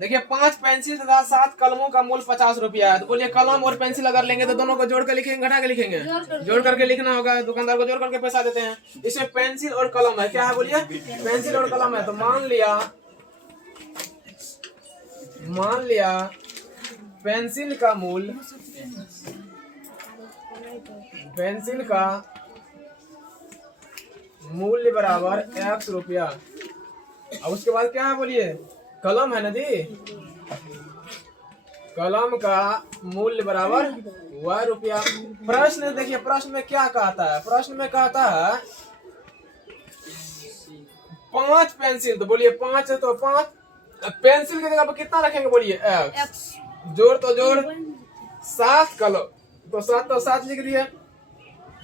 देखिए 5 पेंसिल तथा 7 कलमों का मूल्य 50 रुपया है। तो बोलिए कलम और पेंसिल अगर लेंगे तो दोनों को जोड़ कर लिखेंगे, घटा के लिखेंगे? जोड़ करके लिखना होगा। दुकानदार को जोड़ करके पैसा देते हैं। इसमें पेंसिल और कलम है, क्या है बोलिए? पेंसिल और कलम है। तो मान लिया पेंसिल का मूल्य बराबर X रुपया। अब उसके बाद क्या है बोलिए? कलम है ना जी, कलम का मूल्य बराबर Y रुपया। प्रश्न देखिए, प्रश्न में क्या कहता है? प्रश्न में कहता है 5 पेंसिल, तो बोलिए 5 है तो 5 पेंसिल की जगह पर कितना रखेंगे बोलिए? X। जोड़ तो जोड़, 7 कलम तो 7 लिख दिए।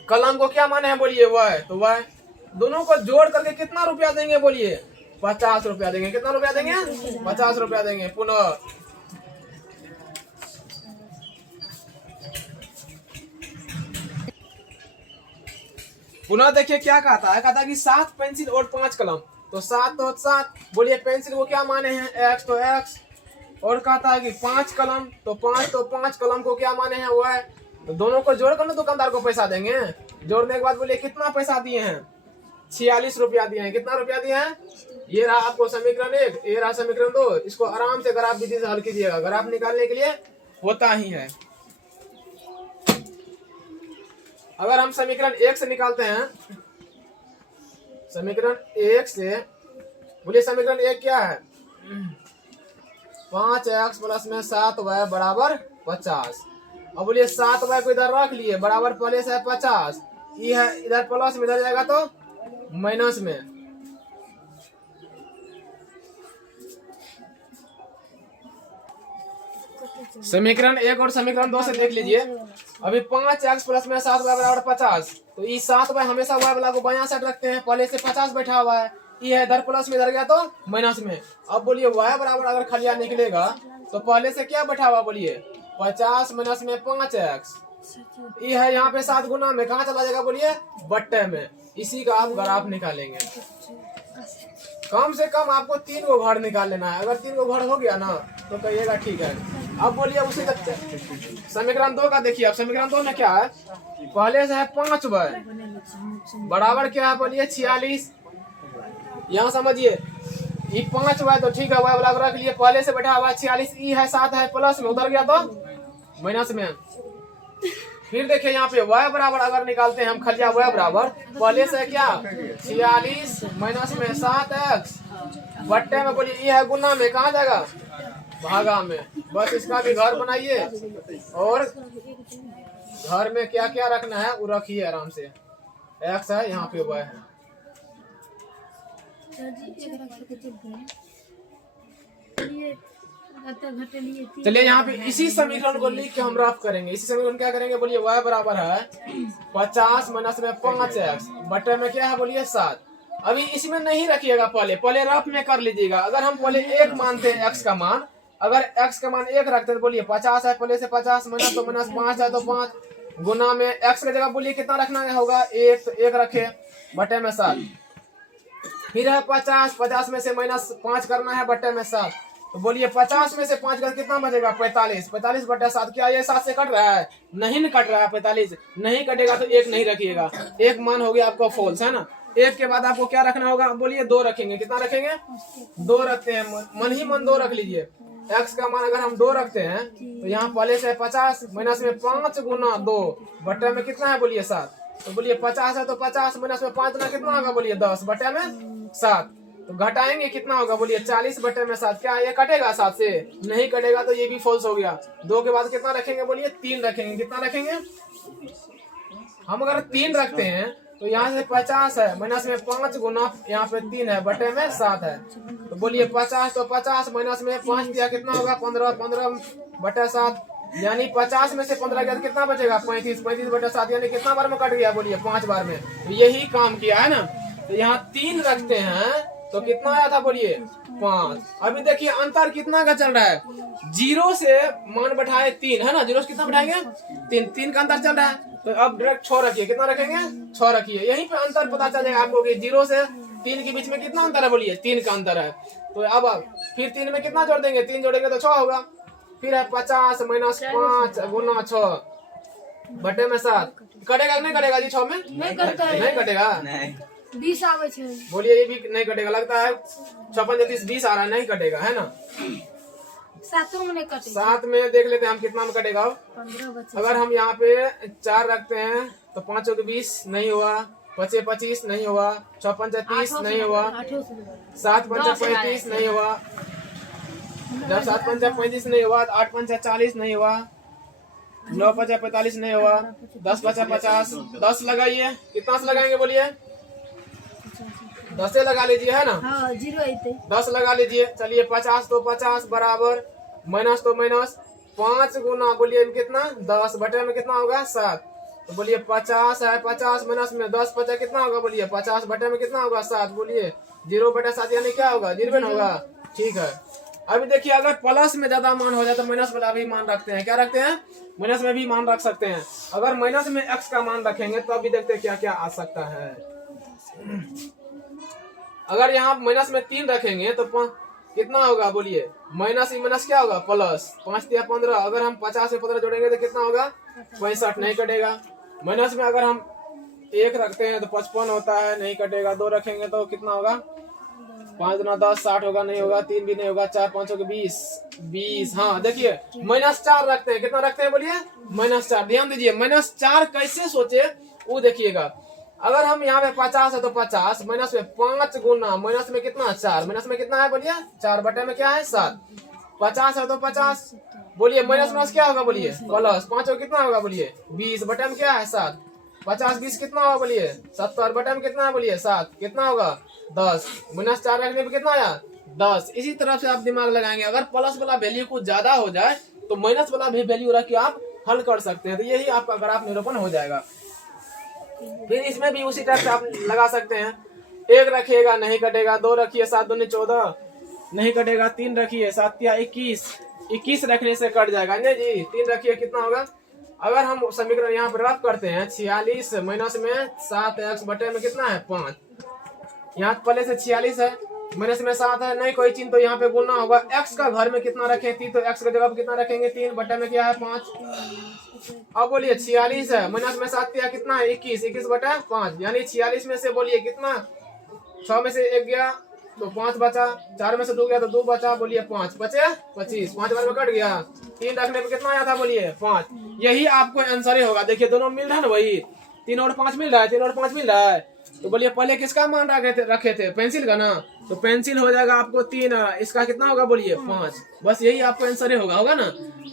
कलम को क्या माने हैं बोलिए? Y। तो Y दोनों को जोड़ करके कितना रुपया देंगे बोलिए? 50 रुपया देंगे। कितना रुपया देंगे? 50 रुपया देंगे। पुनः देखिए क्या कहता है? कहता है कि 7 पेंसिल और 5 कलम, तो 7 तो 7। बोलिए पेंसिल को क्या माने हैं? X, तो X। और कहता है कि 5 कलम, तो 5 कलम को क्या माने हैं? Y। तो दोनों को जोड़कर ना दुकानदार को पैसा देंगे। जोड़ने के बाद बोलिए कितना पैसा दिए हैं? 46 रुपया दिए हैं। कितना रुपया दिए हैं? ये रहा आपको समीकरण 1, ये रहा समीकरण 2। इसको आराम से ग्राफ विधि से हल कीजिएगा। ग्राफ निकालने के लिए होता ही है। अगर हम समीकरण 1 से निकालते हैं, समीकरण 1 से बोलिए समीकरण 1 क्या है? 5x प्लस में 7y बराबर 50। अब बोलिए 7y को इधर रख लिए, बराबर पहले से है 50। ये है इधर प्लस में, इधर जाएगा तो माइनस में। समीकरण 1 और समीकरण 2 से देख लीजिए। अभी 5x प्लस में 7y बराबर 50, तो ये 7y हमेशा y वाला को बायां साइड रखते हैं। पहले से 50 बैठा हुआ है, ये है इधर प्लस में, इधर गया तो माइनस में। अब बोलिए y बराबर अगर खलिया निकलेगा तो पहले से क्या बैठा हुआ बोलिए? 50 माइनस में 5x। ये है यहाँ पे 7 गुना में, कहाँ चला जाएगा बोलिए? बट्टे में। इसी का आप ग्राफ निकालेंगे। कम से कम आपको 3 गो घर निकाल लेना है। अगर 3 गो घर हो गया ना तो कहिएगा ठीक है। अब बोलिए उसी समीकरण 2 का देखिए। अब समीकरण 2 में क्या है? पहले से है 5y बराबर क्या है बोलिए? 46। यहाँ समझिए, ये 5y तो ठीक है, y वाला रख लिए, पहले से बैठा हुआ 46। ई है 7 है प्लस में, उधर गया तो माइनस में। फिर देखिए यहाँ पे y बराबर अगर निकालते हैं हम, खलिया y बराबर पहले से क्या? 46 माइनस में 7x बट्टे में, बोलिए ये है गुना में, कहाँ जाएगा? भागा में। बस इसका भी घर बनाइए और घर में क्या क्या रखना है वो रखिए आराम से। x है, यहाँ पे y है। चलिए यहाँ पे इसी समीकरण को लिख के हम रफ करेंगे। इसी समीकरण क्या करेंगे बोलिए? y बराबर है 50 माइनस में 5x बटे में क्या है बोलिए? 7। अभी इसमें नहीं रखिएगा, पहले रफ में कर लीजिएगा। अगर हम पहले 1 मानते हैं x का मान, अगर x का मान 1 रखते हैं तो बोलिए 50 है, पहले से 50 माइनस तो माइनस 5 है तो 5 गुना में x की जगह बोलिए कितना रखना होगा? 1, तो 1 रखे बटे में 7। फिर है 50 में से माइनस 5 करना है बटे में 7, तो बोलिए 50 में से 5 कर कितना बचेगा? 45 बटे 7। क्या ये 7 से कट रहा है? नहीं कट रहा है। 45 नहीं कटेगा तो 1 नहीं रखिएगा। 1 मान हो गया आपका फॉल्स, है ना। 1 के बाद आपको क्या रखना होगा बोलिए? 2 रखेंगे। कितना रखेंगे? 2 रखते हैं, मन ही मन 2 रख लीजिए। x का मान अगर हम 2 रखते हैं तो यहाँ पहले से 50 माइनस में 5 गुना 2 बटे में कितना है बोलिए? 7। तो बोलिए 50 है तो 50 माइनस में 5 गुना कितना होगा बोलिए? 10 बटे में 7। तो घटाएंगे कितना होगा बोलिए? 40 बटे में 7। क्या ये कटेगा 7 से? नहीं कटेगा, तो ये भी फॉल्स हो गया। 2 के बाद कितना रखेंगे बोलिए? 3 रखेंगे। कितना रखेंगे? हम अगर 3 रखते हैं तो यहाँ से 50 है माइनस में 5 गुना यहाँ पे 3 है बटे में 7 है, तो बोलिए 50 तो 50 माइनस में 5 दिया कितना होगा? 15 बटे 7, यानी 50 में से 15 गया तो कितना बचेगा? 35 बटे 7, यानी कितना बार में कट गया बोलिए? 5 बार में। तो यही काम किया है ना। तो यहाँ 3 रखते हैं तो कितना आया था बोलिए? 5। अभी देखिए अंतर कितना का चल रहा है? 0 से मान बैठाए 3, है ना। 0 से कितना बैठाएंगे? 3 का अंतर चल रहा है। तो अब डायरेक्ट 6 रखिए। कितना रखेंगे? 6 रखिए। यहीं पे अंतर पता चल जाएगा आपको कि 0 से तीन के बीच में कितना अंतर है बोलिए, 3 का अंतर है। तो अब फिर 3 में कितना जोड़ देंगे, 3 जोड़ेंगे तो 6 होगा। फिर है 50 माइनस 5 गुना 6 बटे में 7। कटेगा नहीं कटेगा जी 6 में? नहीं कटेगा। 20 आवे छे। बोलिए ये भी नहीं कटेगा, लगता है 56 20 आ रहा है, नहीं कटेगा है ना। 7 में नहीं कटेगा। 7 में देख लेते हैं हम कितना में कटेगा। 15 बचे। अगर हम यहाँ पे 4 रखते हैं तो 5 के 20 नहीं हुआ, 5 25 नहीं हुआ, 6 5 30 नहीं हुआ, 7 5 35 नहीं हुआ, जब 7 5 35 नहीं हुआ, 8 5 40 नहीं हुआ, 9 5 45 नहीं हुआ, 10 5 50, 10 लगाइए, कितना से लगाएंगे बोलिए, 10 लगा लीजिए है ना। हाँ, 0 आते 10 लगा लीजिए। चलिए 50 तो 50 बराबर, माइनस तो माइनस, 5 गुना बोलिए कितना 10 बटे में कितना होगा 7। तो बोलिए 50 है, 50 माइनस में 10 50 कितना होगा बोलिए, 50 बटे में कितना होगा 7। बोलिए 0 बटे 7 यानी क्या होगा, 0 होगा। ठीक है, अभी देखिए अगर प्लस में ज्यादा मान हो जाए तो माइनस वाला भी मान रखते हैं। क्या रखते हैं, माइनस में भी मान रख सकते हैं। अगर माइनस में x का मान रखेंगे तो अभी देखते हैं क्या क्या आ सकता है। अगर यहाँ माइनस में 3 रखेंगे तो कितना होगा बोलिए, माइनस ही माइनस क्या होगा प्लस, 5 या 15। अगर हम 50 से 15 जोड़ेंगे तो कितना होगा 65, नहीं कटेगा। माइनस में अगर हम 1 रखते हैं तो 55 होता है, नहीं कटेगा। 2 रखेंगे तो कितना होगा 5 गुना 10 60 होगा, नहीं होगा। 3 भी नहीं होगा, 4 5 के 20। हाँ देखिए -4 रखते हैं, कितना रखते हैं बोलिए -4। ध्यान दीजिए -4 कैसे सोचे वो देखिएगा। अगर हम यहाँ पे 50 है तो 50 माइनस में 5 गुना माइनस में कितना 4, माइनस में कितना है बोलिए 4 बटे में क्या है 7। 50 है तो 50 बोलिए माइनस माइनस क्या होगा बोलिए प्लस, 5 कितना होगा बोलिए 20 बटे में क्या है 7। 50 20 कितना होगा बोलिए 70 बटे में कितना है बोलिए 7, कितना होगा 10। -4 रखने पे कितना आया 10। इसी तरह से आप दिमाग लगाएंगे, अगर प्लस वाला वैल्यू कुछ ज्यादा हो जाए तो माइनस वाला भी वैल्यू रख के आप हल कर सकते हैं। तो यही आपका ग्राफ निरूपण हो जाएगा। फिर इसमें भी उसी टाइप से आप लगा सकते हैं। 1 रखिएगा नहीं कटेगा, 2 रखिए 7 दूनी 14 नहीं कटेगा, 3 रखिए 7 या 21 रखने से कट जाएगा नहीं जी। 3 रखिए कितना होगा, अगर हम समीकरण यहाँ पर रफ करते हैं 46 माइनस में 7x बटे में कितना है 5। यहाँ पहले से 46 है, माइनस में 7 है, नहीं कोई चिन्ह तो यहाँ पे गुना होगा। x का घर में कितना रखे 3, तो x का जगह पे कितना रखेंगे 3 बटे में क्या है 5। अब बोलिए 46 है, माइनस में 7 या कितना है 21 बटा 5, यानी 46 में से बोलिए कितना 6 में से 1 गया तो 5 बचा, 4 में से 2 गया तो 2 बचा, बोलिए 5 बचे 25, 5 बार में कट गया। 3 रखने पे कितना आया था बोलिए 5। यही आपको आंसर ही होगा। देखिए दोनों मिल रहा है ना, वही 3 और 5 मिल रहा है, 3 और 5 मिल रहा है। तो बोलिए पहले किसका मान रखे थे पेंसिल का ना, तो पेंसिल हो जाएगा आपको 3, इसका कितना होगा बोलिए 5। बस यही आपको आंसर ही होगा ना,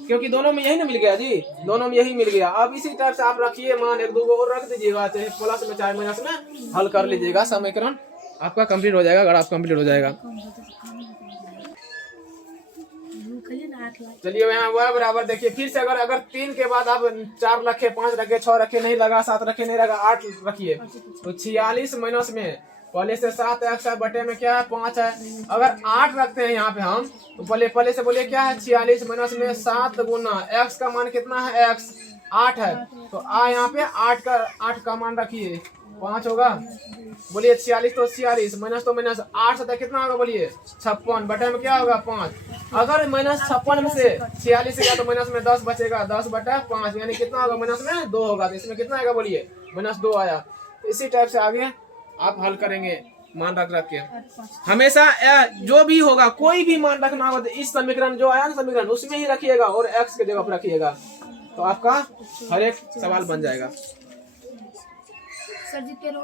क्योंकि दोनों में यही ना मिल गया जी, दोनों में यही मिल गया। अब इसी टाइप से आप रखिए मान, 1 2 और रख दीजिएगा, चाहे प्लस में चाहे माइनस में हल कर लीजिएगा। समीकरण आपका कंप्लीट हो जाएगा, ग्राफ कंप्लीट हो जाएगा। चलिए यहाँ वह बराबर देखिए फिर से, अगर 3 के बाद आप 4 रखे 5 रखे 6 रखे नहीं लगा, 7 रखे नहीं लगा, 8 रखिए तो 46 माइनस में पहले से 7x है बटे में क्या है 5 है। अगर 8 रखते हैं यहाँ पे हम तो पहले से बोलिए क्या है 46 माइनस में 7 गुना x का मान कितना है x 8 है, तो यहाँ पे 8 का मान रखिए 5 होगा। बोलिए 46 तो 46 माइनस तो माइनस 8 से कितना होगा बोलिए 56 बटे में क्या होगा 5। अगर -56 में से 46 गया तो माइनस में 10 बचेगा, 10 बटा 5 यानी कितना होगा माइनस में 2 होगा। तो इसमें कितना आएगा बोलिए -2 आया। इसी टाइप से आगे आप हल करेंगे मान रख के। हमेशा जो भी होगा कोई भी मान रखना होगा तो इस समीकरण जो आया ना समीकरण उसमें ही रखिएगा और x के जगह पर रखिएगा, तो आपका हर एक सवाल बन जाएगा। सर जी 13